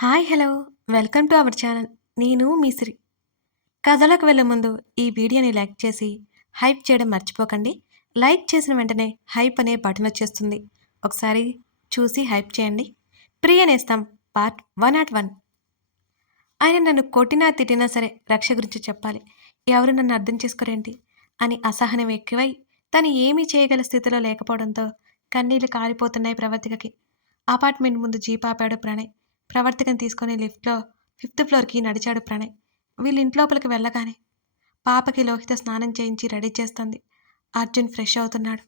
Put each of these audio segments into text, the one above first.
Hi hello welcome to our channel. నేను మీ సిరి. కథలోకి వెళ్ళే ముందు ఈ వీడియోని లైక్ చేసి హైప్ చేయడం మర్చిపోకండి. లైక్ చేసిన వెంటనే హైప్ అనే బటన్ వచ్చేస్తుంది. ఒకసారి చూసి హైప్ చేయండి. ప్రియ నేస్తం పార్ట్ 101. ఆయన నన్ను కొట్టినా తిట్టినా సరే రక్ష గురించి చెప్పాలి. ఎవరు నన్ను అర్థం చేసుకోరేంటి అని అసహనం ఎక్కువై తను ఏమీ చేయగల స్థితిలో లేకపోవడంతో కన్నీళ్లు కారిపోతున్నాయి ప్రవర్తికకి. అపార్ట్మెంట్ ముందు జీప్ ఆపాడు ప్రణయ్. ప్రవర్తికను తీసుకొని లిఫ్ట్లో 5th ఫ్లోర్‌కి నడిచాడు ప్రణయ్. వీళ్ళు ఇంట్లోపలికి వెళ్ళగానే పాపకి లోహిత స్నానం చేయించి రెడీ చేస్తోంది. అర్జున్ ఫ్రెష్ అవుతున్నాడు.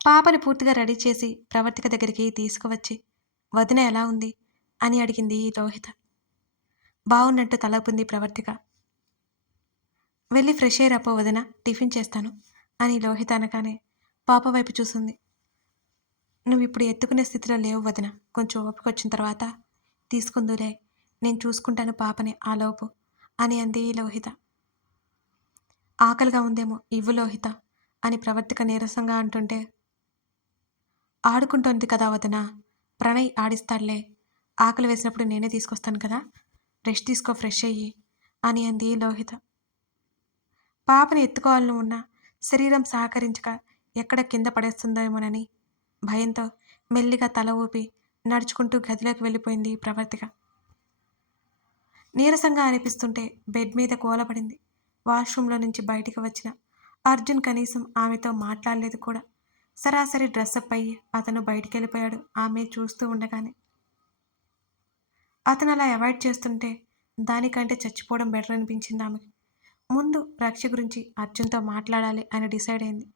పాపని పూర్తిగా రెడీ చేసి ప్రవర్తిక దగ్గరికి తీసుకువచ్చి వదిన ఎలా ఉంది అని అడిగింది లోహిత. బావున్నట్టు తల ఊపింది ప్రవర్తిక. వెళ్ళి ఫ్రెష్ అయ్యి రాపో వదిన, టిఫిన్ చేస్తాను అని లోహిత అనగానే పాప వైపు చూసింది. నువ్విప్పుడు ఎత్తుకునే స్థితిలో లేవు వదిన. కొంచెం ఓపిక వచ్చిన తర్వాత తీసుకుందులే. నేను చూసుకుంటాను పాపని ఆలోపు అని అంది లోహిత. ఆకలిగా ఉందేమో ఇవ్వు లోహిత అని ప్రవర్తిక నీరసంగా అంటుంటే, ఆడుకుంటోంది కదా వదిన, ప్రణయ్ ఆడిస్తాడులే. ఆకలి వేసినప్పుడు నేనే తీసుకొస్తాను కదా, రెస్ట్ తీసుకో ఫ్రెష్ అయ్యి అని అంది లోహిత. పాపని ఎత్తుకోవాలని ఉన్నా శరీరం సహకరించక ఎక్కడ కింద పడేస్తుందేమోనని భయంతో మెల్లిగా తల ఊపి నడుచుకుంటూ గదిలోకి వెళ్ళిపోయింది ప్రవర్తిక. నీరసంగా అనిపిస్తుంటే బెడ్ మీద కూలబడింది. వాష్రూంలో నుంచి బయటికి వచ్చిన అర్జున్ కనీసం ఆమెతో మాట్లాడలేదు కూడా. సరాసరి డ్రెస్అప్ అయ్యి అతను బయటికి వెళ్ళిపోయాడు ఆమె చూస్తూ ఉండగానే. అతను అలా అవాయిడ్ చేస్తుంటే దానికంటే చచ్చిపోవడం బెటర్ అనిపించింది ఆమెకి. ముందు రక్ష గురించి అర్జున్తో మాట్లాడాలి అని డిసైడ్ అయింది.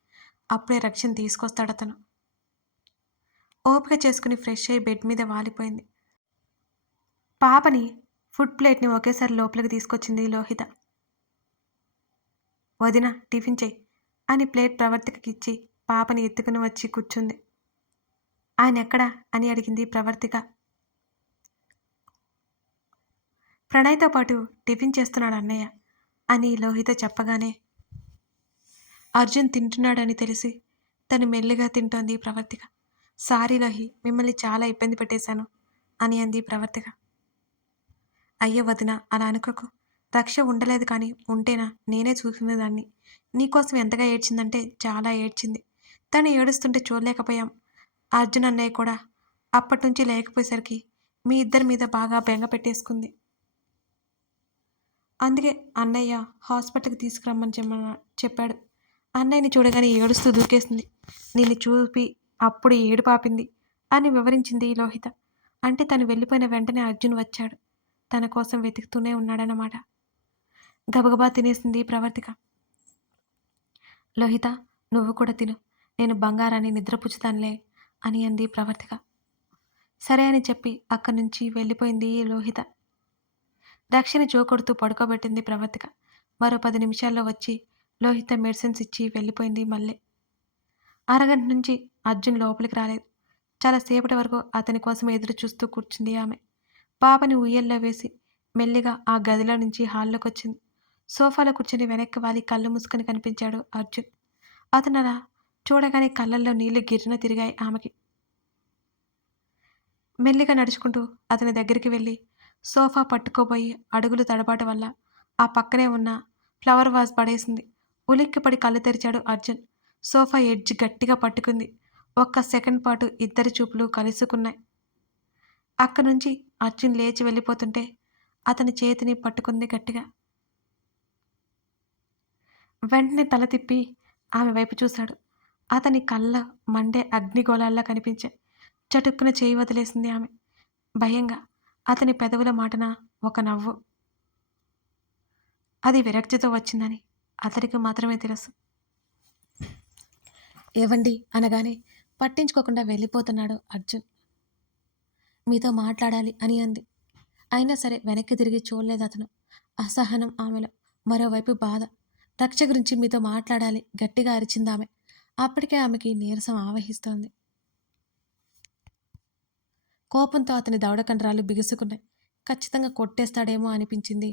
అప్పుడే రక్షని తీసుకొస్తాడు అతను. ఓపిక చేసుకుని ఫ్రెష్ అయ్యి బెడ్ మీద వాలిపోయింది. పాపని ఫుడ్ ప్లేట్ని ఒకేసారి లోపలికి తీసుకొచ్చింది లోహిత. వదిన టిఫిన్ చెయ్యి అని ప్లేట్ ప్రవర్తికకి ఇచ్చి పాపని ఎత్తుకుని వచ్చి కూర్చుంది. ఆయన ఎక్కడా అని అడిగింది ప్రవర్తిక. ప్రణయ్తో పాటు టిఫిన్ చేస్తున్నాడు అన్నయ్య అని లోహిత చెప్పగానే అర్జున్ తింటున్నాడని తెలిసి తను మెల్లిగా తింటోంది ప్రవర్తిక. సారీ లోహి, మిమ్మల్ని చాలా ఇబ్బంది పెట్టేశాను అని అంది ప్రవర్తిక. అయ్యో వదిన అలా అనుకోకు. రక్ష ఉండలేదు కానీ ఉంటేనా నేనే చూసుకునేదాన్ని. నీకోసం ఎంతగా ఏడ్చిందంటే చాలా ఏడ్చింది. తను ఏడుస్తుంటే చూడలేకపోయాం. అర్జున్ అన్నయ్య కూడా అప్పటినుంచి లేకపోయేసరికి మీ ఇద్దరి మీద బాగా బెంగ పెట్టేసుకుంది. అందుకే అన్నయ్య హాస్పిటల్కి తీసుకురమ్మని చెప్పాడు. అన్నయ్యని చూడగానే ఏడుస్తూ దూకేసింది. నిన్ను చూపి అప్పుడు ఏడుపాపింది అని వివరించింది లోహిత. అంటే తను వెళ్ళిపోయిన వెంటనే అర్జున్ వచ్చాడు. తన కోసం వెతుకుతూనే ఉన్నాడన్నమాట. గబగబా తినేసింది ప్రవర్తిక. లోహిత, నువ్వు కూడా తిను, నేను బంగారాన్ని నిద్రపుచ్చుతానులే అని అంది ప్రవర్తిక. సరే అని చెప్పి అక్కడి నుంచి వెళ్ళిపోయింది లోహిత. రక్షని జోకొడుతూ పడుకోబెట్టింది ప్రవర్తిక. మరో 10 నిమిషాల్లో వచ్చి లోహిత మెడిసిన్స్ ఇచ్చి వెళ్ళిపోయింది మళ్ళీ. అరగంట నుంచి అర్జున్ లోపలికి రాలేదు. చాలా సేపటి వరకు అతని కోసం ఎదురు చూస్తూ కూర్చుంది ఆమె. పాపని ఉయ్యల్లో వేసి మెల్లిగా ఆ గదిలో నుంచి హాల్లోకి వచ్చింది. సోఫాలో కూర్చుని వెనక్కి వాలి కళ్ళు మూసుకొని కనిపించాడు అర్జున్. అతను అలా చూడగానే కళ్ళల్లో నీళ్లు గిర్రున తిరిగాయి ఆమెకి. మెల్లిగా నడుచుకుంటూ అతని దగ్గరికి వెళ్ళి సోఫా పట్టుకోబోయి అడుగులు తడబాటు వల్ల ఆ పక్కనే ఉన్న ఫ్లవర్ వాజ్ పడేసింది. ఉలిక్కిపడి కళ్ళు తెరిచాడు అర్జున్. సోఫా ఎడ్జ్ గట్టిగా పట్టుకుంది. ఒక్క సెకండ్ పాటు ఇద్దరి చూపులు కలుసుకున్నాయి. అక్కడి నుంచి అర్జున్ లేచి వెళ్ళిపోతుంటే అతని చేతిని పట్టుకుంది గట్టిగా. వెంటనే తల తిప్పి ఆమె వైపు చూశాడు. అతని కళ్ళ మండే అగ్నిగోళాల్లా కనిపించాయి. చటుక్కున చేయి వదిలేసింది ఆమె. భయంగా అతని పెదవుల మాటన ఒక నవ్వు. అది విరక్తితో వచ్చిందని అతడికి మాత్రమే తెలుసు. ఏవండి అనగానే పట్టించుకోకుండా వెళ్ళిపోతున్నాడు అర్జున్. మీతో మాట్లాడాలి అని అంది. అయినా సరే వెనక్కి తిరిగి చూడలేదు అతను. అసహనం ఆమెలో, మరోవైపు బాధ. రక్ష గురించి మీతో మాట్లాడాలి గట్టిగా అరిచిందామె. అప్పటికే ఆమెకి నీరసం ఆవహిస్తోంది. కోపంతో అతని దవడ కండరాలు బిగుసుకున్నాయి. ఖచ్చితంగా కొట్టేస్తాడేమో అనిపించింది.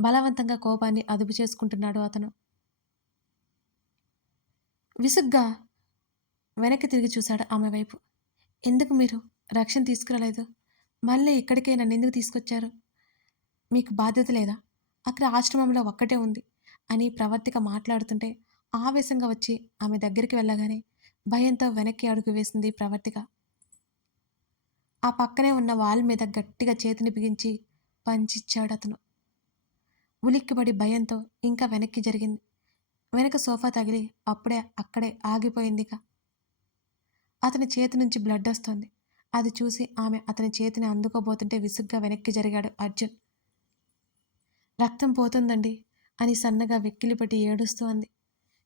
బలవంతంగా కోపాన్ని అదుపు చేసుకుంటున్నాడు అతను. విసుగ్గా వెనక్కి తిరిగి చూశాడు ఆమె వైపు. ఎందుకు మీరు రక్షణ తీసుకురాలేదు? మళ్ళీ ఇక్కడికే నన్నెందుకు తీసుకొచ్చారు? మీకు బాధ్యత లేదా? అక్కడ ఆశ్రమంలో ఒక్కటే ఉంది అని ప్రవర్తిక మాట్లాడుతుంటే ఆవేశంగా వచ్చి ఆమె దగ్గరికి వెళ్ళగానే భయంతో వెనక్కి అడుగు వేసింది ప్రవర్తిక. ఆ పక్కనే ఉన్న వాల్ మీద గట్టిగా చేతిని బిగించి పంచిచ్చాడతను. ఉలిక్కిపడి భయంతో ఇంకా వెనక్కి జరిగింది. వెనక సోఫా తగిలి అప్పుడే అక్కడే ఆగిపోయిందిక. అతని చేతి నుంచి బ్లడ్డొస్తోంది. అది చూసి ఆమె అతని చేతిని అందుకోబోతుంటే విసుగ్గా వెనక్కి జరిగాడు అర్జున్. రక్తం పోతుందండి అని సన్నగా వెక్కిలిపెట్టి ఏడుస్తూ అంది.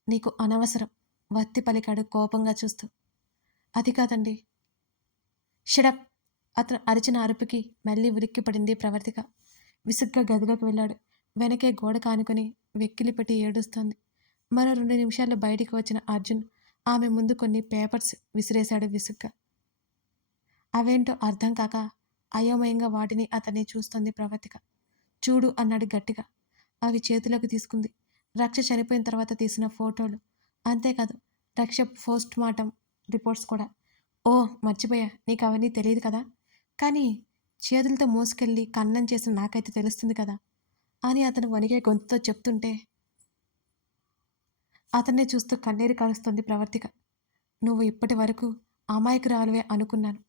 నీకు అనవసరం వత్తి పలికాడు కోపంగా చూస్తూ. అది కాదండి. షడప్! అతను అరిచిన అరుపుకి మళ్ళీ ఉలిక్కిపడింది ప్రవర్తిక. విసుగ్గా గదిలోకి వెళ్ళాడు. వెనకే గోడ కానుకొని వెక్కిలిపెట్టి ఏడుస్తోంది. మరో 2 నిమిషాల్లో బయటికి వచ్చిన అర్జున్ ఆమె ముందు కొన్ని పేపర్స్ విసిరేశాడు విసుగ్గా. అవేంటో అర్థం కాక అయోమయంగా వాటిని అతన్ని చూస్తోంది ప్రవర్తిక. చూడు అన్నాడు గట్టిగా. అవి చేతిలోకి తీసుకుంది. రక్ష చనిపోయిన తర్వాత తీసిన ఫోటోలు. అంతేకాదు రక్ష పోస్ట్ మార్టం రిపోర్ట్స్ కూడా. ఓ మర్చిపోయా, నీకు అవన్నీ తెలియదు కదా. కానీ చేతులతో మోసుకెళ్ళి కన్నం చేసిన నాకైతే తెలుస్తుంది కదా అని అతను వణిగే గొంతుతో చెప్తుంటే అతన్నే చూస్తూ కన్నీరు కారుస్తోంది ప్రవర్తిక. నువ్వు ఇప్పటి వరకు అమాయకురాలివే అనుకున్నాను.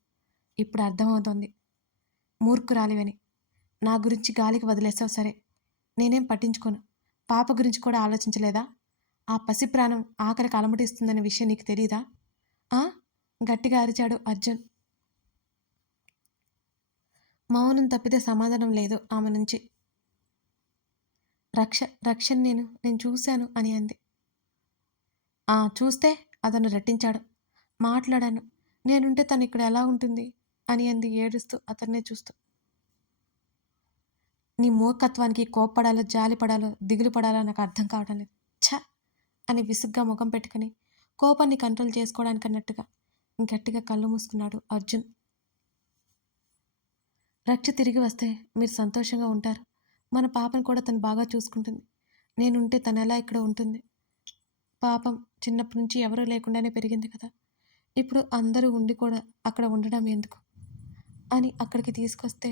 ఇప్పుడు అర్థమవుతోంది మూర్ఖురాలివని. నా గురించి గాలికి వదిలేసావు సరే, నేనేం పట్టించుకోను. పాప గురించి కూడా ఆలోచించలేదా? ఆ పసి ప్రాణం ఆఖరికి అలమటిస్తుందనే విషయం నీకు తెలీదా? ఆ? గట్టిగా అరిచాడు అర్జున్. మౌనం తప్పితే సమాధానం లేదు ఆమె నుంచి. రక్షని నేను చూశాను అని అంది. చూస్తే? అతను రెట్టించాడు. మాట్లాడాను. నేనుంటే తను ఇక్కడ ఎలా ఉంటుంది అని అంది ఏడుస్తూ అతన్నే చూస్తూ. నీ మూర్ఖత్వానికి కోప్పడాలో, జాలిపడాలో, దిగులు పడాలో నాకు అర్థం కావడం లేదు. ఛ అని విసుగ్గా ముఖం పెట్టుకుని కోపాన్ని కంట్రోల్ చేసుకోవడానికి అన్నట్టుగా గట్టిగా కళ్ళు మూసుకున్నాడు అర్జున్. రక్ష తిరిగి వస్తే మీరు సంతోషంగా ఉంటారు. మన పాపను కూడా తను బాగా చూసుకుంటుంది. నేనుంటే తను ఎలా ఇక్కడ ఉంటుంది? పాపం చిన్నప్పటి నుంచి ఎవరూ లేకుండానే పెరిగింది కదా. ఇప్పుడు అందరూ ఉండి కూడా అక్కడ ఉండడం ఎందుకు అని అక్కడికి తీసుకొస్తే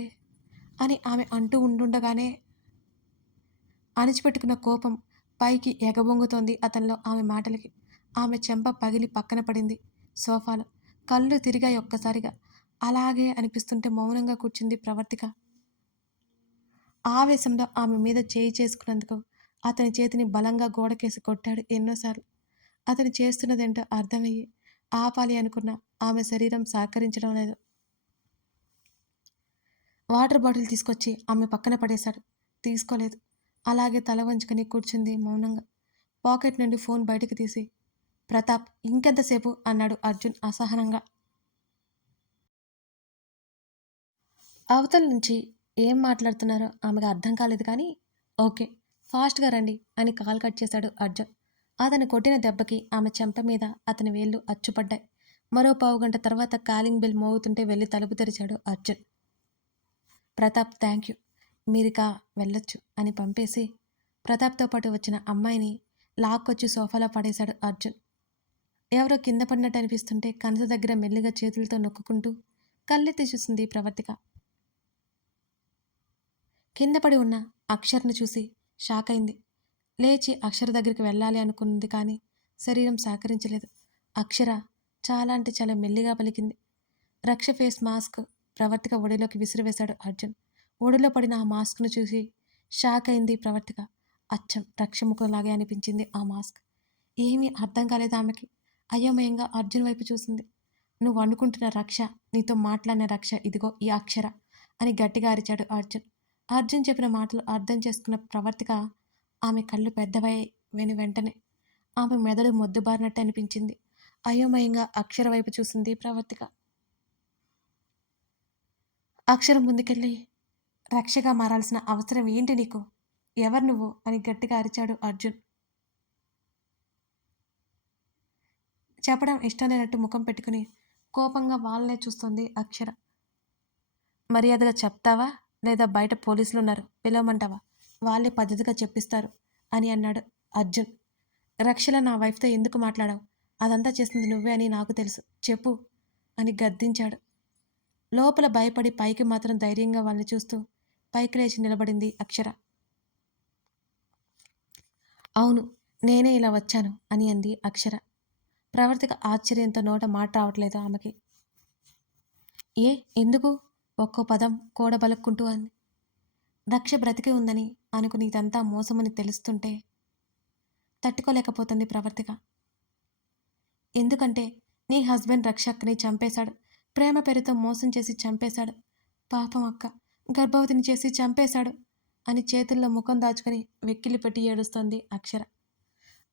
అని ఆమె అంటూ ఉండుండగానే అణిచిపెట్టుకున్న కోపం పైకి ఎగబొంగుతోంది అతనిలో ఆమె మాటలకి. ఆమె చెంప పగిలి పక్కన పడింది సోఫాలో. కళ్ళు తిరిగాయి ఒక్కసారిగా. అలాగే అనిపిస్తుంటే మౌనంగా కూర్చుంది ప్రవర్తిక. ఆవేశంలో ఆమె మీద చేయి చేసుకున్నందుకు అతని చేతిని బలంగా గోడకేసి కొట్టాడు ఎన్నోసార్లు. అతను చేస్తున్నదేంటో అర్థమయ్యి ఆపాలి అనుకున్న ఆమె శరీరం సహకరించడం లేదు. వాటర్ బాటిల్ తీసుకొచ్చి ఆమె పక్కన పడేశాడు. తీసుకోలేదు. అలాగే తల వంచుకొని కూర్చుంది మౌనంగా. పాకెట్ నుండి ఫోన్ బయటకు తీసి ప్రతాప్ ఇంకెంతసేపు అన్నాడు అర్జున్ అసహనంగా. అవతల నుంచి ఏం మాట్లాడుతున్నారో ఆమెకు అర్థం కాలేదు కానీ ఓకే ఫాస్ట్గా రండి అని కాల్ కట్ చేశాడు అర్జున్. అతను కొట్టిన దెబ్బకి ఆమె చెంప మీద అతని వేళ్ళు అచ్చుపడ్డాయి. మరో పావుగంట తర్వాత కాలింగ్ బెల్ మోగుతుంటే వెళ్ళి తలుపు తెరిచాడు అర్జున్. ప్రతాప్ థ్యాంక్ యూ, మీరిక వెళ్ళొచ్చు అని పంపేసి ప్రతాప్తో పాటు వచ్చిన అమ్మాయిని లాక్కొచ్చి సోఫాలో పడేశాడు అర్జున్. ఎవరో కింద పడినట్టు అనిపిస్తుంటే కనస దగ్గర మెల్లిగా చేతులతో నొక్కుంటూ కళ్ళెత్తి చూసింది ప్రవర్తిక. కింద పడి ఉన్న అక్షర్ను చూసి షాక్ అయింది. లేచి అక్షర దగ్గరికి వెళ్ళాలి అనుకుంది కానీ శరీరం సహకరించలేదు. అక్షర చాలా అంటే చాలా మెల్లిగా పలికింది. రక్ష ఫేస్ మాస్క్ ప్రవర్తిక ఒడిలోకి విసిరివేశాడు అర్జున్. ఒడిలో పడిన ఆ మాస్క్ను చూసి షాక్ అయింది ప్రవర్తిక. అచ్చం రక్ష ముఖంలాగే అనిపించింది ఆ మాస్క్. ఏమీ అర్థం కాలేదు ఆమెకి. అయోమయంగా అర్జున్ వైపు చూసింది. నువ్వు అనుకుంటున్న రక్ష, నీతో మాట్లాడిన రక్ష ఇదిగో ఈ అక్షర అని గట్టిగా అరిచాడు అర్జున్. అర్జున్ చెప్పిన మాటలు అర్థం చేసుకున్న ప్రవర్తిక ఆమె కళ్ళు పెద్దవయ్యాయి. వెంటనే ఆమె మెదడు మొద్దుబారినట్టు అనిపించింది. అయోమయంగా అక్షర వైపు చూసింది ప్రవర్తిక. అక్షరం ముందుకెళ్ళి రక్షగా మారాల్సిన అవసరం ఏంటి నీకు? ఎవరు నువ్వు అని గట్టిగా అరిచాడు అర్జున్. చెప్పడం ఇష్టం లేనట్టు ముఖం పెట్టుకుని కోపంగా వాళ్ళనే చూస్తోంది అక్షర. మర్యాదగా చెప్తావా లేదా బయట పోలీసులు ఉన్నారు పిలవమంటావా? వాళ్ళే పద్ధతిగా చెప్పిస్తారు అని అన్నాడు అర్జున్. రక్షల నా వైఫ్తో ఎందుకు మాట్లాడావు? అదంతా చేసింది నువ్వే అని నాకు తెలుసు, చెప్పు అని గద్దించాడు. లోపల భయపడి పైకి మాత్రం ధైర్యంగా వాళ్ళని చూస్తూ పైకి లేచి నిలబడింది అక్షర. అవును, నేనే ఇలా వచ్చాను అని అంది అక్షర. ప్రవర్తిక ఆశ్చర్యంతో నోట మాట రావట్లేదు ఆమెకి. ఏ ఎందుకు? ఒక్కో పదం కూడబలుక్కుంటూ అంది. రక్ష బ్రతికి ఉందని అనుకుని ఇదంతా మోసమని తెలుస్తుంటే తట్టుకోలేకపోతుంది ప్రవర్తిక. ఎందుకంటే నీ హస్బెండ్ రక్ష అక్కని చంపేశాడు. ప్రేమ పేరుతో మోసం చేసి చంపేశాడు. పాపం అక్క గర్భవతిని చేసి చంపేశాడు అని చేతుల్లో ముఖం దాచుకుని వెక్కిలి పెట్టి ఏడుస్తోంది అక్షర.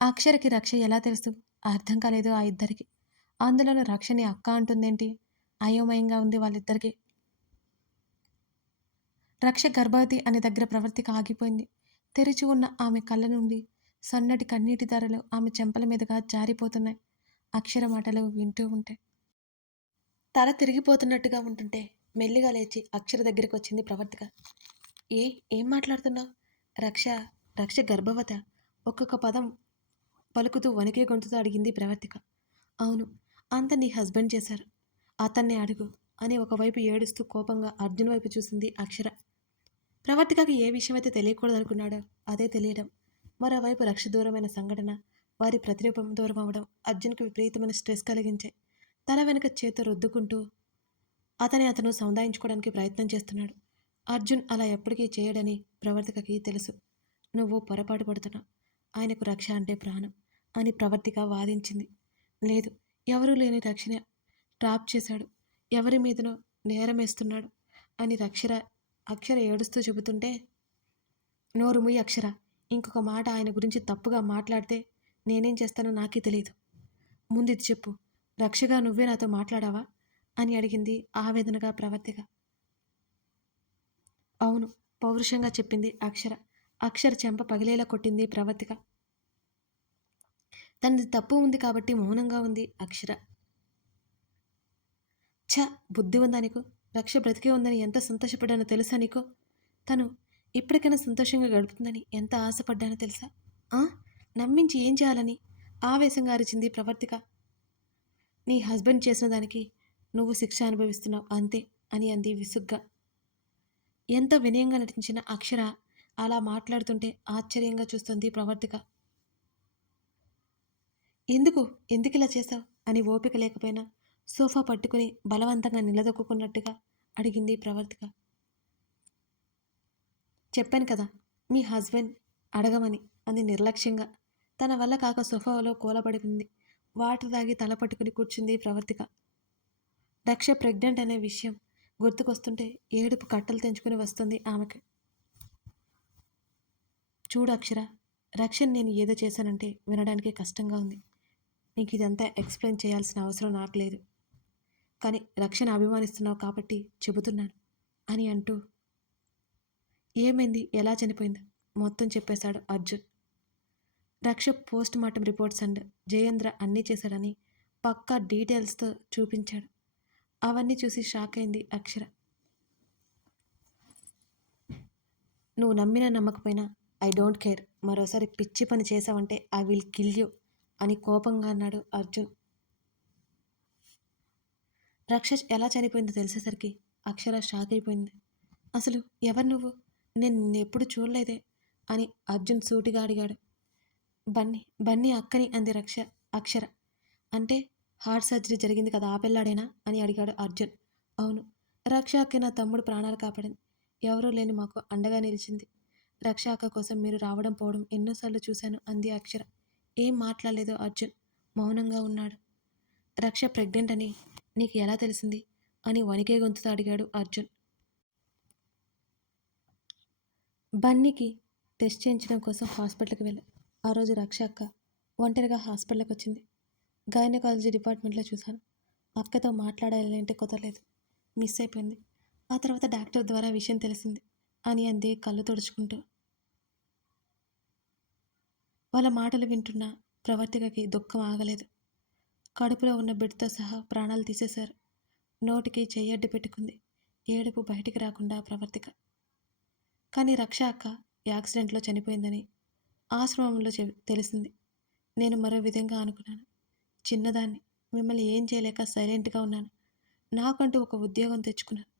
ఆ అక్షరకి రక్ష ఎలా తెలుసు? అర్థం కాలేదు ఆ ఇద్దరికి. అందులోనూ రక్షని అక్క అంటుందేంటి? అయోమయంగా ఉంది వాళ్ళిద్దరికి. రక్ష గర్భవతి అనే దగ్గర ప్రవర్తిక ఆగిపోయింది. తెరిచి ఉన్న ఆమె కళ్ళ నుండి సన్నటి కన్నీటి ధారలు ఆమె చెంపల మీదుగా జారిపోతున్నాయి. అక్షర మాటలు వింటూ ఉంటే తల తిరిగిపోతున్నట్టుగా ఉంటుంటే మెల్లిగా లేచి అక్షర దగ్గరికి వచ్చింది ప్రవర్తిక. ఏం మాట్లాడుతున్నావు? రక్ష రక్ష గర్భవత? ఒక్కొక్క పదం పలుకుతూ వణికే గొంతుతో అడిగింది ప్రవర్తిక. అవును, అంత నీ హస్బెండ్ చేశారు. అతన్ని అడుగు అని ఒకవైపు ఏడుస్తూ కోపంగా అర్జున్ వైపు చూసింది అక్షర. ప్రవర్తికకి ఏ విషయమైతే తెలియకూడదనుకున్నాడో అదే తెలియడం. మరోవైపు రక్ష దూరమైన సంఘటన, వారి ప్రతిరూపం దూరం అవడం అర్జున్కి విపరీతమైన స్ట్రెస్ కలిగించే. తల వెనుక చేత రుద్దుకుంటూ అతను సముదాయించుకోవడానికి ప్రయత్నం చేస్తున్నాడు. అర్జున్ అలా ఎప్పటికీ చేయడని ప్రవర్తికకి తెలుసు. నువ్వు పొరపాటు పడుతున్నావు. ఆయనకు రక్ష అంటే ప్రాణం అని ప్రవర్తిక వాదించింది. లేదు, ఎవరూ లేని రక్షణ ట్రాప్ చేశాడు. ఎవరి మీదనో నేరమేస్తున్నాడు అని అక్షర ఏడుస్తూ చెబుతుంటే, నోరు ముయ్యి అక్షర, ఇంకొక మాట ఆయన గురించి తప్పుగా మాట్లాడితే నేనేం చేస్తానో నాకే తెలియదు. ముందిది చెప్పు, రక్షగా నువ్వే నాతో మాట్లాడావా అని అడిగింది ఆవేదనగా ప్రవర్తిక. అవును, పౌరుషంగా చెప్పింది అక్షర. అక్షర చెంప పగిలేలా కొట్టింది ప్రవర్తిక. తనది తప్పు ఉంది కాబట్టి మౌనంగా ఉంది అక్షర. బుద్ధి ఉందా నీకు? రక్ష బ్రతికే ఉందని ఎంత సంతోషపడ్డానో తెలుసా నీకు? తను ఇప్పటికైనా సంతోషంగా గడుపుతుందని ఎంత ఆశపడ్డానో తెలుసా? నమ్మించి ఏం చేయాలని ఆవేశంగా అరిచింది ప్రవర్తిక. నీ హస్బెండ్ చేసిన దానికి నువ్వు శిక్ష అనుభవిస్తున్నావు అంతే అని అంది విసుగ్గా. ఎంతో వినయంగా నటించిన అక్షర అలా మాట్లాడుతుంటే ఆశ్చర్యంగా చూస్తుంది ప్రవర్తిక. ఎందుకు ఇలా చేశావు అని ఓపిక లేకపోయినా సోఫా పట్టుకుని బలవంతంగా నిలదొక్కున్నట్టుగా అడిగింది ప్రవర్తిక. చెప్పాను కదా మీ హస్బెండ్ అడగమని అంది నిర్లక్ష్యంగా. తన వల్ల కాక సోఫాలో కూలబడింది. వాటర్ తాగి తల పట్టుకుని కూర్చుంది ప్రవర్తిక. రక్ష ప్రెగ్నెంట్ అనే విషయం గుర్తుకొస్తుంటే ఏడుపు కట్టలు తెంచుకుని వస్తుంది ఆమెకి. చూడు అక్షర, రక్షని నేను ఏదో చేశానంటే వినడానికి కష్టంగా ఉంది. నీకు ఇదంతా ఎక్స్ప్లెయిన్ చేయాల్సిన అవసరం నాకు లేదు. కానీ రక్షణ అభిమానిస్తున్నావు కాబట్టి చెబుతున్నాను అని అంటూ, ఏమైంది, ఎలా చనిపోయింది మొత్తం చెప్పేశాడు అర్జున్. రక్ష post mortem reports and Jayendra అన్నీ చేశాడని పక్కా డీటెయిల్స్తో చూపించాడు. అవన్నీ చూసి షాక్ అయింది అక్షర. నువ్వు నమ్మినా నమ్మకపోయినా ఐ డోంట్ కేర్. మరోసారి పిచ్చి పని చేశావంటే ఐ విల్ కిల్ యూ అని కోపంగా అన్నాడు అర్జున్. రక్ష ఎలా చనిపోయిందో తెలిసేసరికి అక్షర షాక్ అయిపోయింది. అసలు ఎవరు నువ్వు? నేను నిన్నెప్పుడు చూడలేదే అని అర్జున్ సూటిగా అడిగాడు. బన్నీ అక్కని అంది అక్షర. అంటే హార్ట్ సర్జరీ జరిగింది కదా ఆ పిల్లాడేనా అని అడిగాడు అర్జున్. అవును, రక్ష అక్క నా తమ్ముడు ప్రాణాలు కాపాడింది. ఎవరూ లేని మాకు అండగా నిలిచింది. రక్ష అక్క కోసం మీరు రావడం పోవడం ఎన్నోసార్లు చూశాను అంది అక్షర. ఏం మాట్లాడలేదు అర్జున్, మౌనంగా ఉన్నాడు. రక్ష ప్రెగ్నెంట్ అని నీకు ఎలా తెలిసింది అని వణికే గొంతుతో అడిగాడు అర్జున్. బన్నీకి టెస్ట్ చేయించడం కోసం హాస్పిటల్కి వెళ్ళా. ఆ రోజు రక్ష అక్క ఒంటరిగా హాస్పిటల్కి వచ్చింది. గైనకాలజీ డిపార్ట్మెంట్లో చూశాను. అక్కతో మాట్లాడాలంటే కుదరలేదు, మిస్ అయిపోయింది. ఆ తర్వాత డాక్టర్ ద్వారా విషయం తెలిసింది అని అంది కళ్ళు తుడుచుకుంటూ. వాళ్ళ మాటలు వింటున్న ప్రవర్తికకి దుఃఖం ఆగలేదు. కడుపులో ఉన్న బిడ్డతో సహా ప్రాణాలు తీసేశారు. నోటికి చెయ్యడ్డు పెట్టుకుంది. ఏడుపు బయటికి రాకుండా ప్రవర్తిక. కానీ రక్ష అక్క యాక్సిడెంట్లో చనిపోయిందని ఆశ్రమంలో తెలిసింది. నేను మరో విధంగా అనుకున్నాను. చిన్నదాన్ని, మిమ్మల్ని ఏం చేయలేక సైలెంట్గా ఉన్నాను. నాకంటూ ఒక ఉద్యోగం తెచ్చుకున్నాను.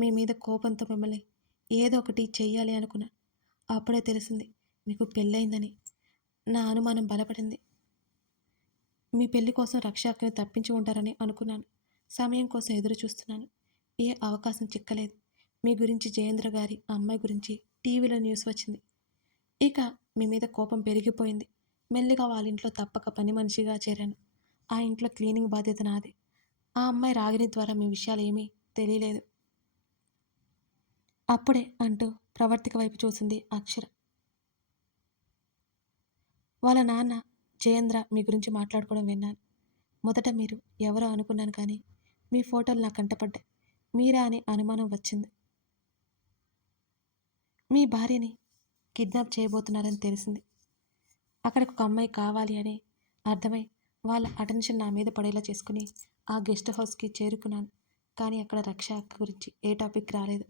మీ మీద కోపంతో మిమ్మల్ని ఏదో ఒకటి చెయ్యాలి అనుకున్నాను. అప్పుడే తెలిసింది మీకు పెళ్ళయిందని. నా అనుమానం బలపడింది. మీ పెళ్లి కోసం రక్ష అక్కని తప్పించి ఉంటారని అనుకున్నాను. సమయం కోసం ఎదురు చూస్తున్నాను. ఏ అవకాశం చిక్కలేదు. మీ గురించి జయేంద్ర గారి అమ్మాయి గురించి టీవీలో న్యూస్ వచ్చింది. ఇక మీ మీద కోపం పెరిగిపోయింది. మెల్లిగా వాళ్ళ ఇంట్లో తప్పక పని మనిషిగా చేరాను. ఆ ఇంట్లో క్లీనింగ్ బాధ్యత నాది. ఆ అమ్మాయి రాగిణి ద్వారా మీ విషయాలు ఏమీ తెలియలేదు. అప్పుడే అంటూ ప్రవర్తిక వైపు చూసింది అక్షర. వాళ్ళ నాన్న జయేంద్ర మీ గురించి మాట్లాడుకోవడం విన్నాను. మొదట మీరు ఎవరో అనుకున్నాను కానీ మీ ఫోటోలు నా కంటపడ్డాయి. మీరా అని అనుమానం వచ్చింది. మీ భార్యని కిడ్నాప్ చేయబోతున్నారని తెలిసింది. అక్కడికి ఒక అమ్మాయి కావాలి అని అర్థమై వాళ్ళ అటెన్షన్ నా మీద పడేలా చేసుకుని ఆ గెస్ట్ హౌస్కి చేరుకున్నాను. కానీ అక్కడ రక్ష అక్క గురించి ఏ టాపిక్ రాలేదు.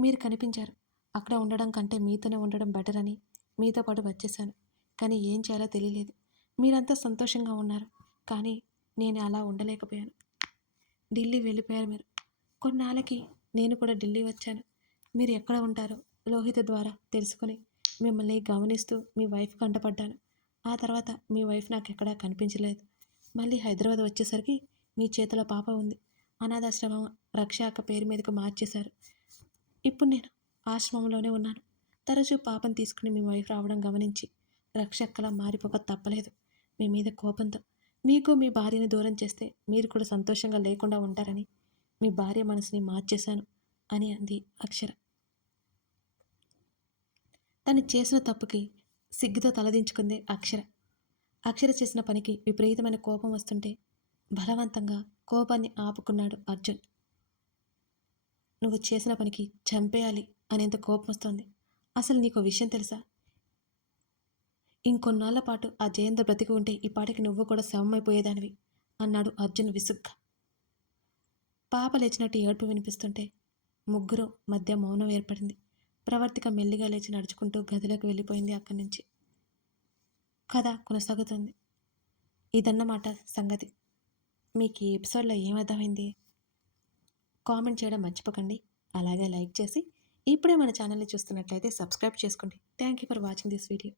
మీరు కనిపించారు. అక్కడ ఉండడం కంటే మీతోనే ఉండడం బెటర్ అని మీతో పాటు వచ్చేసాను. కానీ ఏం చేయాలో తెలియలేదు. మీరంతా సంతోషంగా ఉన్నారు. కానీ నేను అలా ఉండలేకపోయాను. ఢిల్లీ వెళ్ళిపోయారు మీరు. కొన్నాళ్ళకి నేను కూడా ఢిల్లీ వచ్చాను. మీరు ఎక్కడ ఉంటారో లోహిత ద్వారా తెలుసుకొని మిమ్మల్ని గమనిస్తూ మీ వైఫ్ కంటపడ్డాను. ఆ తర్వాత మీ వైఫ్ నాకు ఎక్కడా కనిపించలేదు. మళ్ళీ హైదరాబాద్ వచ్చేసరికి మీ చేతిలో పాప ఉంది. అనాథాశ్రమం రక్ష అక్క పేరు మీదకు మార్చేశారు. ఇప్పుడు నేను ఆశ్రమంలోనే ఉన్నాను. తరచూ పాపను తీసుకుని మీ వైఫ్ రావడం గమనించి రక్షక్కలా మారిపోక తప్పలేదు. మీ మీద కోపంతో మీకు మీ భార్యని దూరం చేస్తే మీరు కూడా సంతోషంగా లేకుండా ఉంటారని మీ భార్య మనసుని మార్చేశాను అని అంది అక్షర. తను చేసిన తప్పుకి సిగ్గుతో తలదించుకుంది అక్షర. అక్షర చేసిన పనికి విపరీతమైన కోపం వస్తుంటే బలవంతంగా కోపాన్ని ఆపుకున్నాడు అర్జున్. నువ్వు చేసిన పనికి చంపేయాలి అనేంత కోపం వస్తుంది. అసలు నీకు విషయం తెలుసా? ఇంకొన్నాళ్ల పాటు ఆ జయేంద్ర బ్రతికి ఉంటే ఈ పాటికి నువ్వు కూడా శవమైపోయేదానివి అన్నాడు అర్జున్ విసుగ్గా. పాప లేచినట్టు ఏడుపు వినిపిస్తుంటే ముగ్గురు మధ్య మౌనం ఏర్పడింది. ప్రవర్తిక మెల్లిగా లేచి నడుచుకుంటూ గదిలోకి వెళ్ళిపోయింది. అక్కడి నుంచి కథ కొనసాగుతుంది. ఇదన్నమాట సంగతి. మీకు ఈ ఎపిసోడ్లో ఏమర్థమైంది? కామెంట్ చేయడం మర్చిపోకండి. అలాగే లైక్ చేసి ఇప్పుడే మన ఛానల్ని చూస్తున్నట్లయితే సబ్స్క్రైబ్ చేసుకోండి. Thank you for watching this video.